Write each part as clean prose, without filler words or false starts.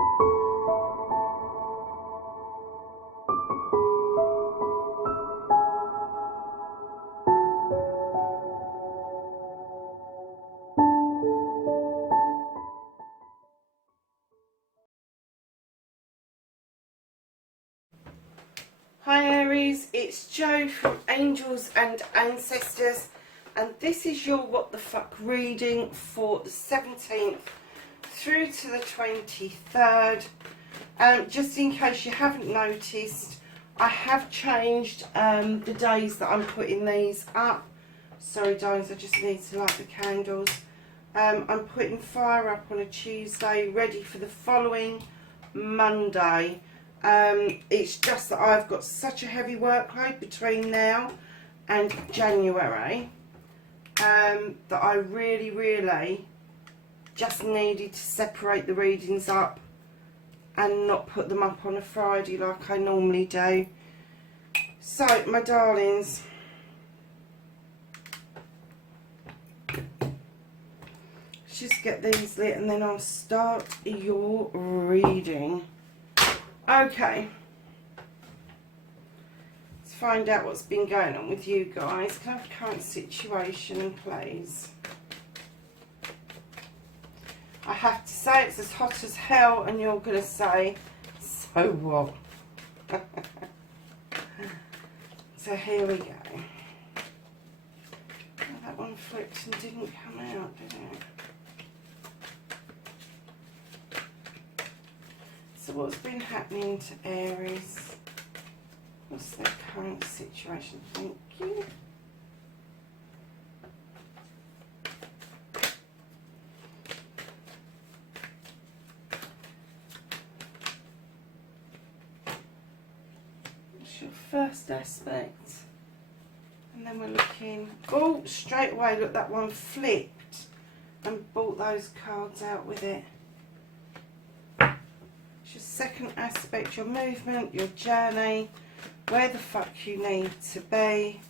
Hi Aries, it's Jo from Angels and Ancestors, and this is your What the Fuck reading for the 17th through to the 23rd. Just in case you haven't noticed, I have changed the days that I'm putting these up. Sorry darlings, I just need to light the candles. I'm putting fire up on a Tuesday, ready for the following Monday. It's just that I've got such a heavy workload between now and January that I really just needed to separate the readings up and not put them up on a Friday like I normally do. So my darlings, let's just get these lit and then I'll start your reading. Okay, let's find out what's been going on with you guys. Can I have current situation, please? I have to say it's as hot as hell, and you're going to say, so what? So here we go. Oh, that one flipped and didn't come out, did it? So what's been happening to Aries? What's their current situation? Thank you. What's your first aspect? And then we're looking, oh, straight away, look, that one flipped and brought those cards out with it. Your second aspect, your movement, your journey, where the fuck you need to be.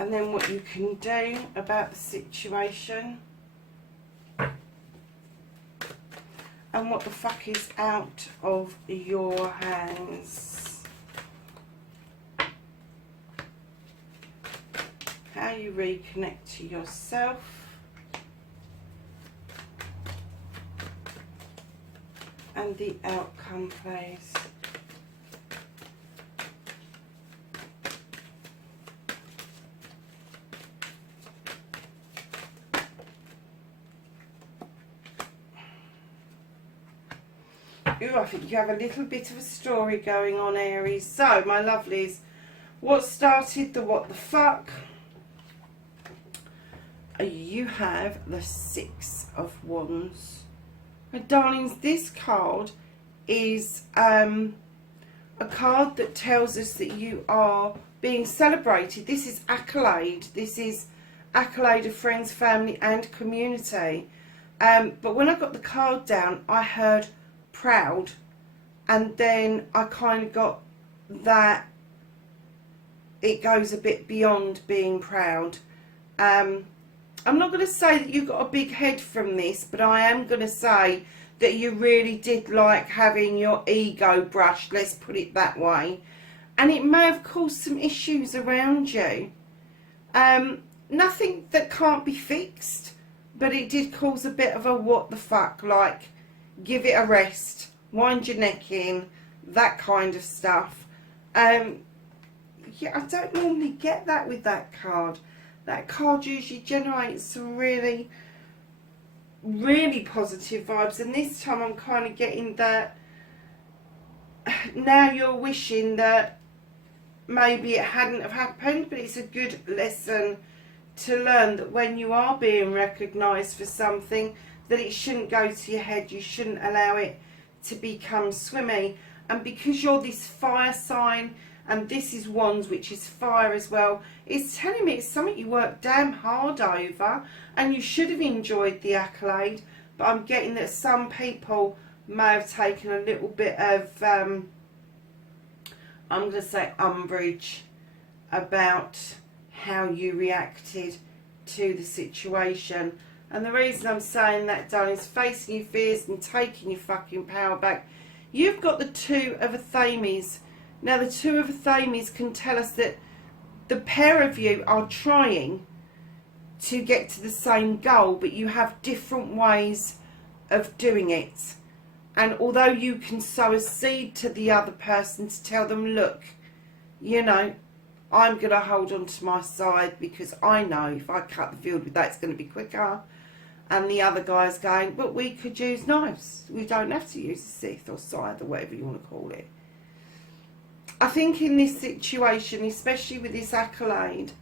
And then what you can do about the situation. And what the fuck is out of your hands. How you reconnect to yourself. And the outcome, please. Ooh, I think you have a little bit of a story going on, Aries. So, my lovelies, what started the what the fuck? You have the Six of Wands. My darlings, this card is a card that tells us that you are being celebrated. This is accolade. This is accolade of friends, family and community. But when I got the card down, I heard proud, and then I kind of got that it goes a bit beyond being proud. I'm not going to say that you got a big head from this, but I am going to say that you really did like having your ego brushed, let's put it that way, and it may have caused some issues around you. Nothing that can't be fixed, but it did cause a bit of a what the fuck, like give it a rest, wind your neck in, that kind of stuff. Yeah, I don't normally get that with that card. That card usually generates some really positive vibes, and this time I'm kind of getting that now you're wishing that maybe it hadn't have happened, but it's a good lesson to learn that when you are being recognised for something, that it shouldn't go to your head. You shouldn't allow it to become swimmy. And because you're this fire sign, and this is Wands, which is fire as well, it's telling me it's something you worked damn hard over, and you should have enjoyed the accolade. But I'm getting that some people may have taken a little bit of, I'm going to say umbrage about how you reacted to the situation. And the reason I'm saying that, darling, is facing your fears and taking your fucking power back. You've got the Two of Athames. Now, the Two of Athames can tell us that the pair of you are trying to get to the same goal, but you have different ways of doing it. And although you can sow a seed to the other person to tell them, look, you know, I'm going to hold on to my side because I know if I cut the field with that, it's going to be quicker. And the other guy's going, but we could use knives. We don't have to use a scythe or scythe or whatever you want to call it. I think in this situation, especially with this accolade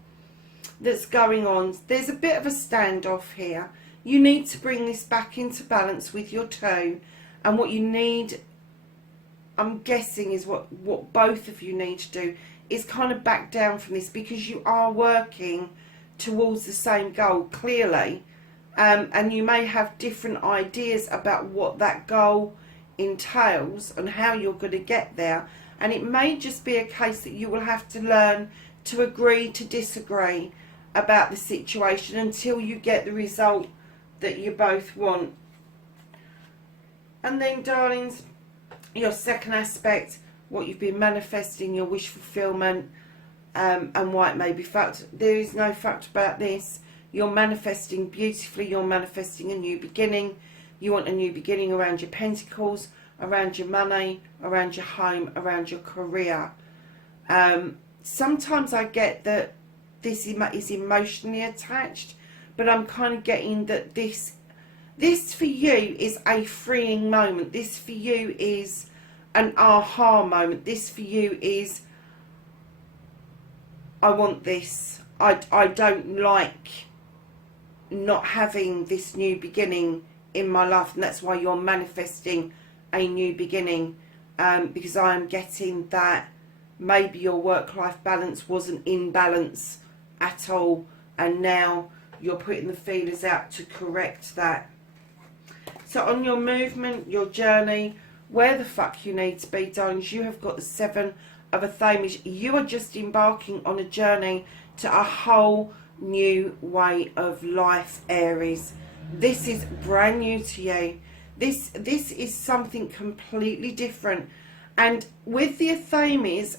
that's going on, there's a bit of a standoff here. You need to bring this back into balance with your two. And what you need, I'm guessing, is what both of you need to do is kind of back down from this, because you are working towards the same goal, clearly. And you may have different ideas about what that goal entails and how you're going to get there. And it may just be a case that you will have to learn to agree to disagree about the situation until you get the result that you both want. And then, darlings, your second aspect, what you've been manifesting, your wish fulfillment, and why it may be fact. There is no fact about this. You're manifesting beautifully. You're manifesting a new beginning. You want a new beginning around your pentacles, around your money, around your home, around your career. Sometimes I get that this is emotionally attached, but I'm kind of getting that this for you is a freeing moment. This for you is an aha moment. This for you is, I want this. I don't like not having this new beginning in my life, and that's why you're manifesting a new beginning, because I am getting that maybe your work-life balance wasn't in balance at all, and now you're putting the feelers out to correct that. So on your movement, your journey, where the fuck you need to be, darlings, you have got the Seven of Athames. You are just embarking on a journey to a whole new way of life, Aries. This is brand new to you. This is something completely different. And with the Athames,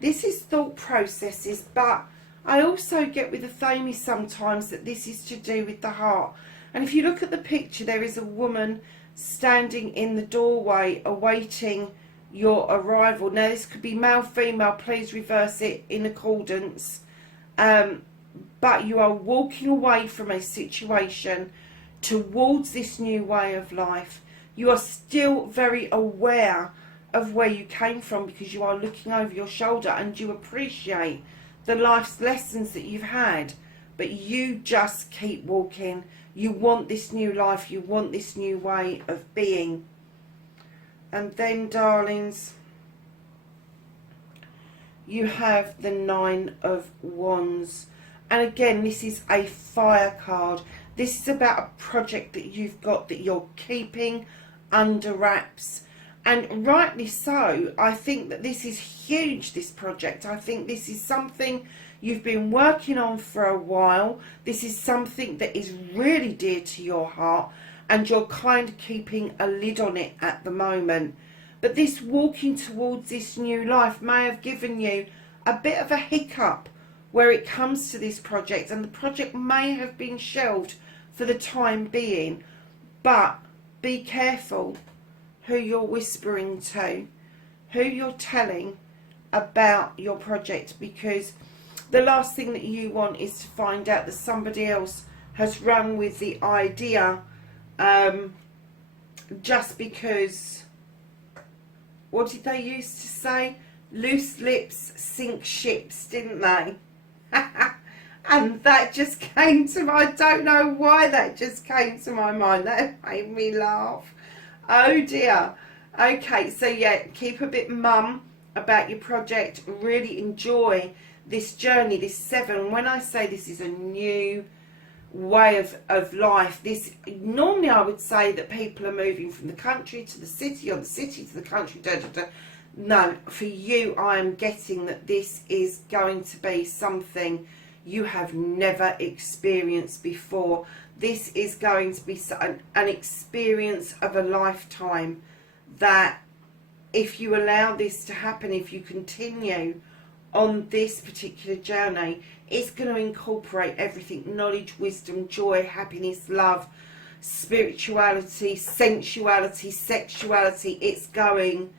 this is thought processes, but I also get with Athames sometimes that this is to do with the heart. And if you look at the picture, there is a woman standing in the doorway awaiting your arrival. Now, this could be male, female. Please reverse it in accordance. But you are walking away from a situation towards this new way of life. You are still very aware of where you came from, because you are looking over your shoulder and you appreciate the life's lessons that you've had. But you just keep walking. You want this new life. You want this new way of being. And then, darlings, you have the Nine of Wands. And again, this is a fire card. This is about a project that you've got that you're keeping under wraps. And rightly so. I think that this is huge, this project. I think this is something you've been working on for a while. This is something that is really dear to your heart, and you're kind of keeping a lid on it at the moment. But this walking towards this new life may have given you a bit of a hiccup where it comes to this project, and the project may have been shelved for the time being. But be careful who you're whispering to, who you're telling about your project, because the last thing that you want is to find out that somebody else has run with the idea just because, what did they used to say? Loose lips sink ships, didn't they? And that just came to my, I don't know why that just came to my mind. That made me laugh. Oh dear. Okay, so yeah, keep a bit mum about your project. Really enjoy this journey, this 7. When I say this is a new way of life, this normally I would say that people are moving from the country to the city, or the city to the country, da, da, da. No, for you, I am getting that this is going to be something you have never experienced before. This is going to be an experience of a lifetime, that if you allow this to happen, if you continue on this particular journey, it's going to incorporate everything: knowledge, wisdom, joy, happiness, love, spirituality, sensuality, sexuality. It's going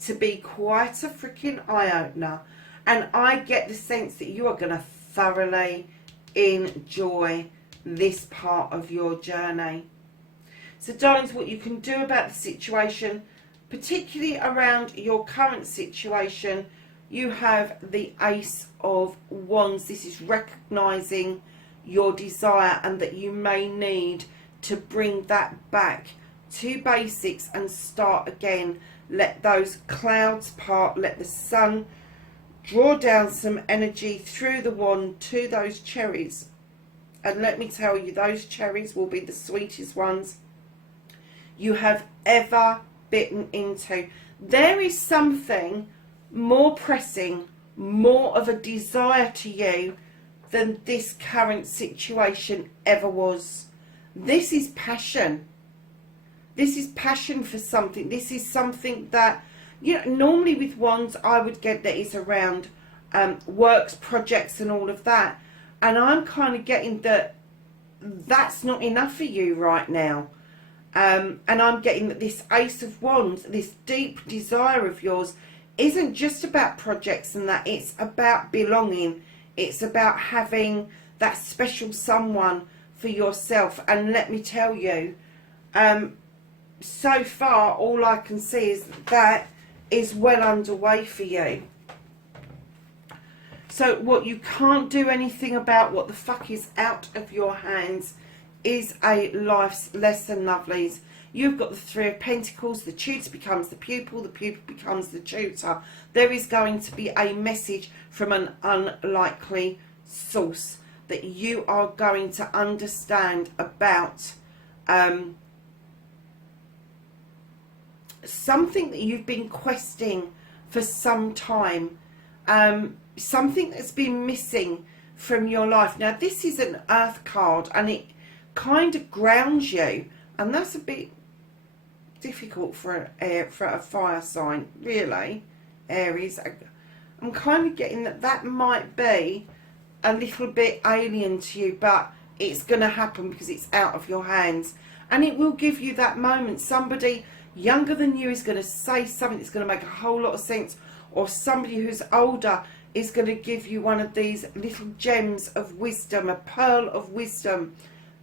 to be quite a freaking eye-opener, and I get the sense that you are going to thoroughly enjoy this part of your journey. So darlings, what you can do about the situation, particularly around your current situation, you have the Ace of Wands. This is recognising your desire, and that you may need to bring that back to basics and start again. Let those clouds part, let the sun draw down some energy through the wand to those cherries. And let me tell you, those cherries will be the sweetest ones you have ever bitten into. There is something more pressing, more of a desire to you than this current situation ever was. This is passion. This is passion for something. This is something that, you know, normally with wands I would get that it's around works, projects and all of that. And I'm kind of getting that that's not enough for you right now. And I'm getting that this Ace of Wands, this deep desire of yours, isn't just about projects and that. It's about belonging. It's about having that special someone for yourself. And let me tell you, so far all I can see is that is well underway for you. So what you can't do anything about, what the fuck is out of your hands, is a life's lesson, lovelies. You've got the 3 of Pentacles. The tutor becomes the pupil becomes the tutor. There is going to be a message from an unlikely source that you are going to understand about something that you've been questing for some time, something that's been missing from your life. Now this is an Earth card, and it kind of grounds you, and that's a bit difficult for a fire sign, really, Aries. I'm kind of getting that might be a little bit alien to you, but it's going to happen because it's out of your hands, and it will give you that moment. Somebody younger than you is going to say something that's going to make a whole lot of sense, or somebody who's older is going to give you one of these little gems of wisdom, a pearl of wisdom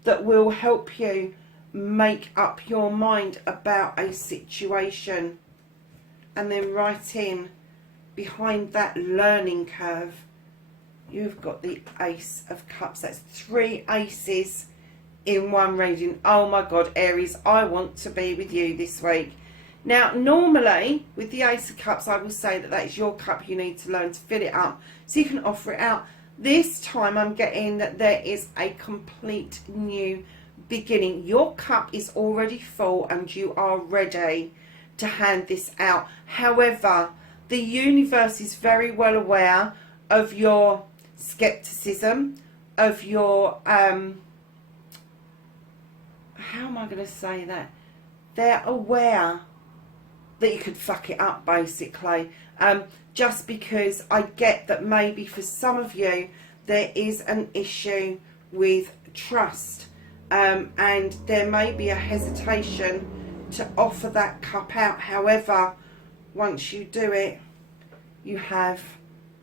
that will help you make up your mind about a situation. And then right in behind that learning curve, you've got the Ace of Cups. That's 3 aces in one reading. Oh my God, Aries, I want to be with you this week. Now normally with the Ace of Cups I will say that that is your cup. You need to learn to fill it up so you can offer it out. This time I'm getting that there is a complete new beginning. Your cup is already full and you are ready to hand this out. However, the universe is very well aware of your skepticism, of your how am I going to say that? They're aware that you could fuck it up, basically. Just because I get that maybe for some of you there is an issue with trust, and there may be a hesitation to offer that cup out. However, once you do it, you have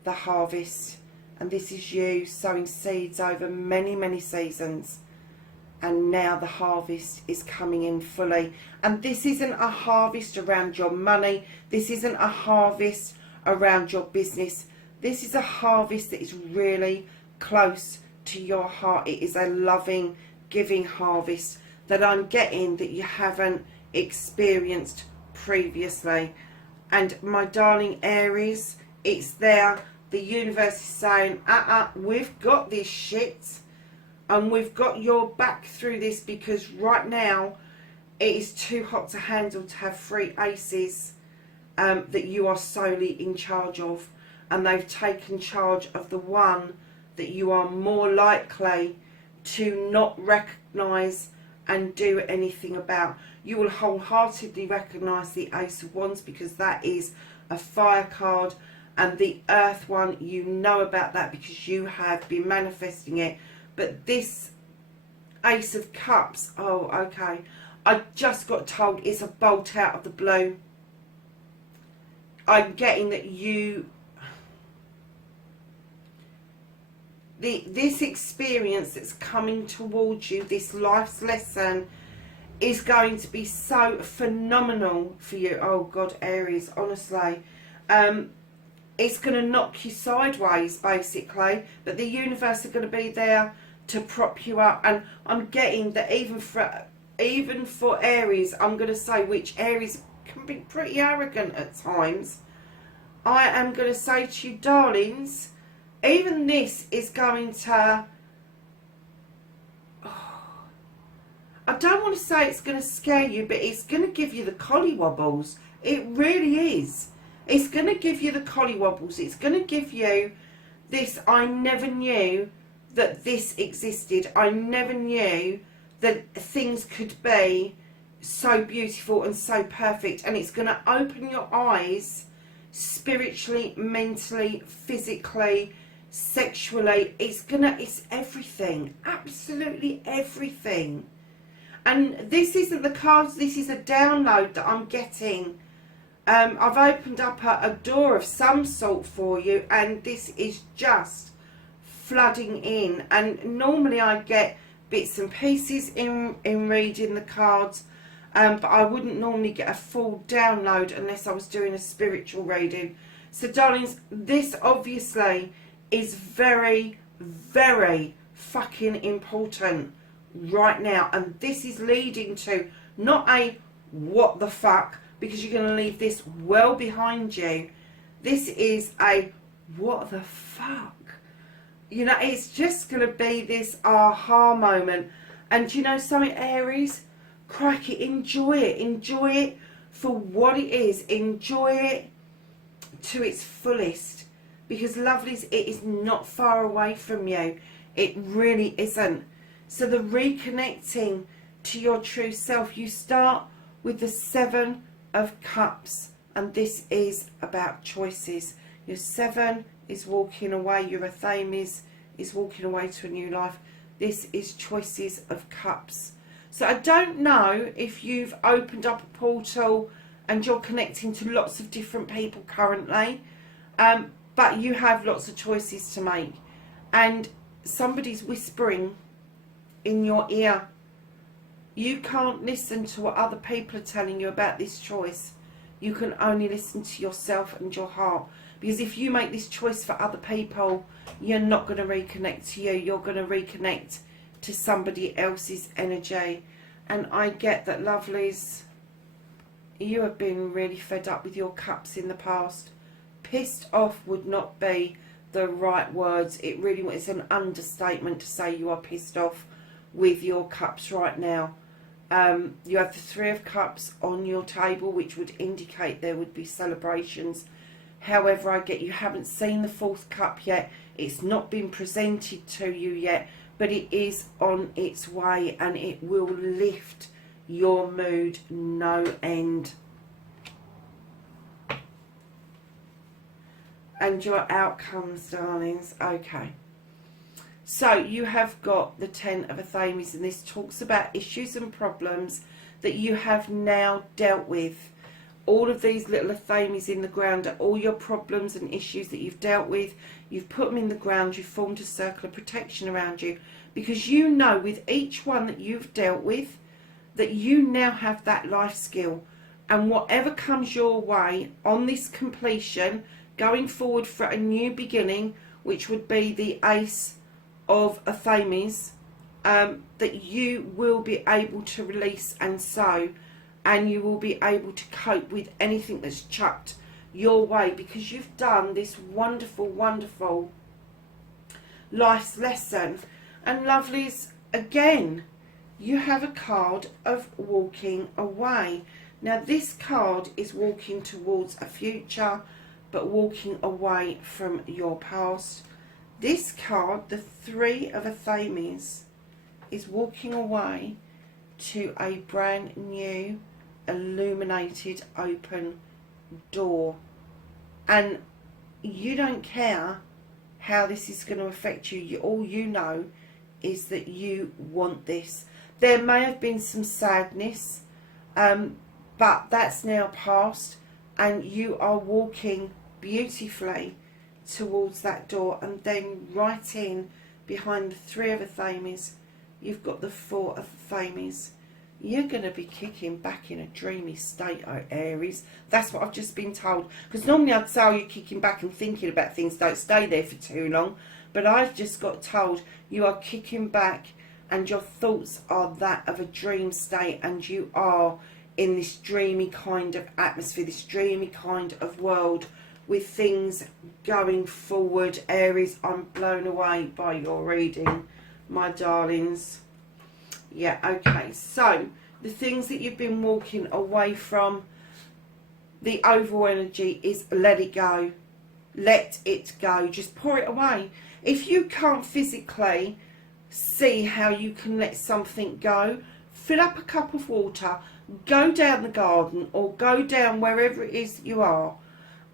the harvest, and this is you sowing seeds over many, many seasons. And now the harvest is coming in fully. And this isn't a harvest around your money. This isn't a harvest around your business. This is a harvest that is really close to your heart. It is a loving, giving harvest that I'm getting that you haven't experienced previously. And my darling Aries, it's there. The universe is saying, we've got this shit, and we've got your back through this, because right now it is too hot to handle to have 3 aces that you are solely in charge of, and they've taken charge of the one that you are more likely to not recognise and do anything about. You will wholeheartedly recognise the Ace of Wands, because that is a fire card, and the Earth one, you know about that because you have been manifesting it. But this Ace of Cups, oh okay, I just got told it's a bolt out of the blue. I'm getting that this experience that's coming towards you, this life's lesson, is going to be so phenomenal for you. Oh God, Aries, honestly. It's going to knock you sideways, basically. But the universe are going to be there to prop you up. And I'm getting that even for Aries, I'm going to say, which Aries can be pretty arrogant at times, I am going to say to you, darlings, even this is going to, I don't want to say it's going to scare you, but it's going to give you the collywobbles. It really is. It's going to give you the collywobbles. It's going to give you this, I never knew that this existed. I never knew that things could be so beautiful and so perfect. And it's going to open your eyes spiritually, mentally, physically, sexually. It's everything. Absolutely everything. And this isn't the cards, this is a download that I'm getting. I've opened up a door of some sort for you, and this is just flooding in. And normally I get bits and pieces in reading the cards, but I wouldn't normally get a full download unless I was doing a spiritual reading. So darlings, this obviously is very, very fucking important right now, and this is leading to not a what the fuck, because you're going to leave this well behind you. This is a what the fuck, you know. It's just going to be this aha moment. And you know something, Aries, crikey, enjoy it for what it is. Enjoy it to its fullest, because lovelies, it is not far away from you. It really isn't. So the reconnecting to your true self, you start with the 7 of Cups, and this is about choices. Your 7 is walking away, your Themis is walking away to a new life. This is choices of Cups. So I don't know if you've opened up a portal and you're connecting to lots of different people currently, but you have lots of choices to make, and somebody's whispering in your ear. You can't listen to what other people are telling you about this choice. You can only listen to yourself and your heart, because if you make this choice for other people, you're not going to reconnect to you. You're going to reconnect to somebody else's energy. And I get that, lovelies, you have been really fed up with your cups in the past. Pissed off would not be the right words. It really is an understatement to say you are pissed off with your cups right now. You have the 3 of Cups on your table, which would indicate there would be celebrations. However, I get you haven't seen the 4th cup yet. It's not been presented to you yet, but it is on its way, and it will lift your mood no end. And your outcomes, darlings. Okay. So you have got the 10 of Themis, and this talks about issues and problems that you have now dealt with. All of these little Themis in the ground are all your problems and issues that you've dealt with. You've put them in the ground, you've formed a circle of protection around you, because you know with each one that you've dealt with that you now have that life skill. And whatever comes your way on this completion, going forward for a new beginning, which would be the Ace of Themis, that you will be able to release and sow and you will be able to cope with anything that's chucked your way, because you've done this wonderful, wonderful life's lesson. And lovelies, again, you have a card of walking away. Now this card is walking towards a future, but walking away from your past. This card, the Three of Athames, is walking away to a brand new, illuminated, open door. And you don't care how this is going to affect you. All you know is that you want this. There may have been some sadness, but that's now past, and you are walking beautifully towards that door. And then right in behind the Three of Athames, you've got the Four of Athames. You're going to be kicking back in a dreamy state, Aries. That's what I've just been told. Because normally I'd say, oh, you're kicking back and thinking about things. Don't stay there for too long. But I've just got told you are kicking back and your thoughts are that of a dream state. And you are in this dreamy kind of atmosphere, this dreamy kind of world with things going forward. Aries, I'm blown away by your reading, my darlings. Yeah, okay, so the things that you've been walking away from, the overall energy is let it go. Let it go. Just pour it away. If you can't physically see how you can let something go, fill up a cup of water, go down the garden or go down wherever it is that you are,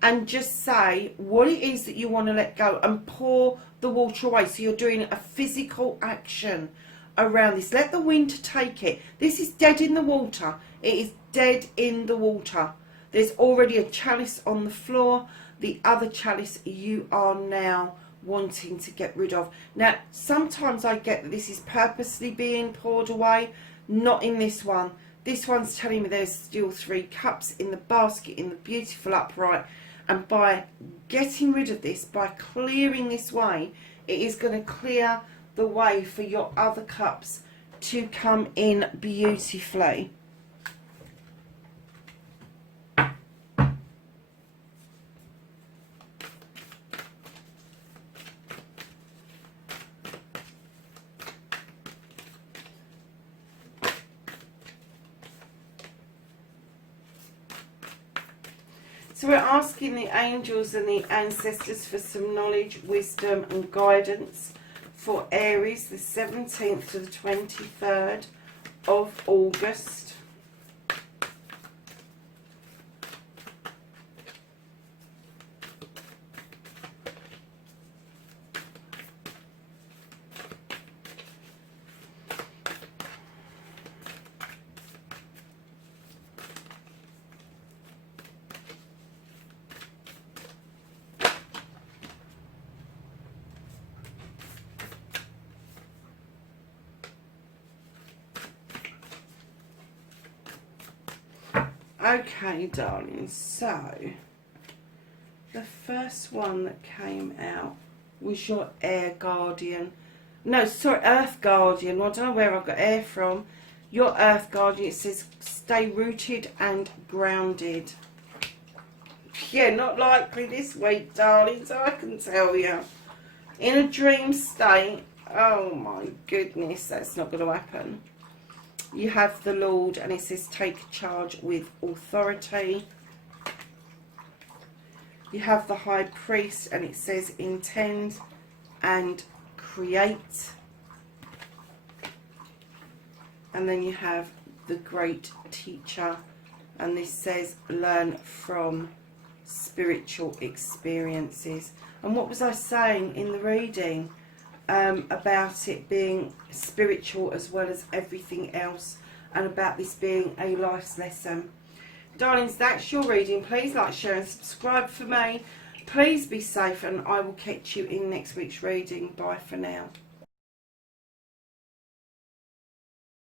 and just say what it is that you want to let go and pour the water away. So you're doing a physical action around this. Let the wind take it. This is dead in the water. It is dead in the water. There's already a chalice on the floor. The other chalice you are now wanting to get rid of. Now, sometimes I get that this is purposely being poured away. Not in this one. This one's telling me there's still 3 cups in the basket in the beautiful upright. And by getting rid of this, by clearing this way, it is going to clear the way for your other cups to come in beautifully. So we're asking the angels and the ancestors for some knowledge, wisdom and guidance for Aries, the 17th to the 23rd of August. Okay, darlings, so the first one that came out was your air guardian. No, sorry, earth guardian. Well, I don't know where I've got air from. Your earth guardian, it says stay rooted and grounded. Yeah, not likely this week, darlings, I can tell you. In a dream state, oh my goodness, that's not going to happen. You have the Lord, and it says take charge with authority. You have the High Priest, and it says intend and create. And then you have the Great Teacher, and this says learn from spiritual experiences. And what was I saying in the reading? About it being spiritual as well as everything else, and about this being a life's lesson. Darlings, that's your reading. Please like, share and subscribe for me. Please be safe, and I will catch you in next week's reading. Bye for now.